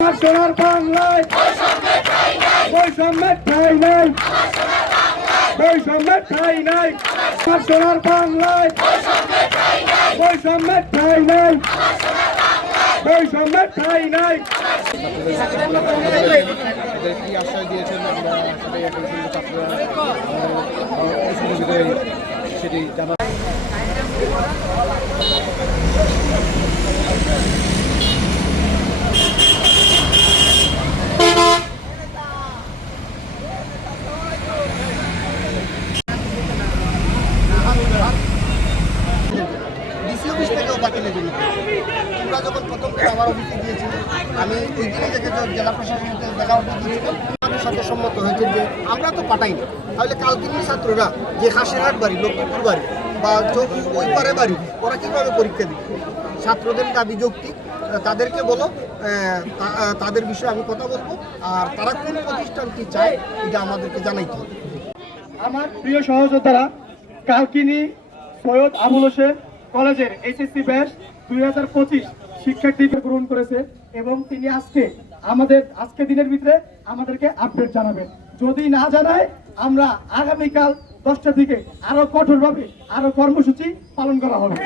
সোনার বাংলায় বৈষম্যের ঠাই নাই। বৈষম্যের ঠাই নাই। আমার সোনার বাংলায় বৈষম্যের ঠাই নাই। বৈষম্যের ঠাই নাই। কি আশ্বাস দিয়েছেন আমরা সেটাই এখন সেটি জানা জন্য তোমরা যখন প্রথম আমার অফিসে গিয়েছিলে, আমি ওই দিনে যখন জেলা প্রশাসনের সাথে দেখা আমাদের সাথে সম্মত হয়েছে যে আমরা তো পাঠাই না। তাহলে কালকিনির ছাত্ররা যে হাসিরহাট বাড়ি, লক্ষ্মীপুর বাড়ি বা ওই পারে বাড়ি, ওরা কীভাবে পরীক্ষা দিবে? ছাত্রদের দাবি যৌক্তিক। তাদেরকে বলো তাদের বিষয়ে আমি কথা বলব। আর তারা কোন প্রতিষ্ঠানটি চায়, এটা আমাদেরকে জানাইতে হবে। আমার প্রিয় সহযোদ্ধারা, কালকিনি সৈয়দ আবুল হোসেন কলেজের এইচএসসি ব্যাচ দুই হাজার পঁচিশ শিক্ষার্থীকে গ্রহণ করেছে এবং তিনি আজকে আমাদের, আজকে দিনের ভিতরে আমাদেরকে আপডেট জানাবেন। যদি না জানায়, আমরা আগামীকাল দশটার দিকে আরও কঠোরভাবে আরও কর্মসূচি পালন করা হবে।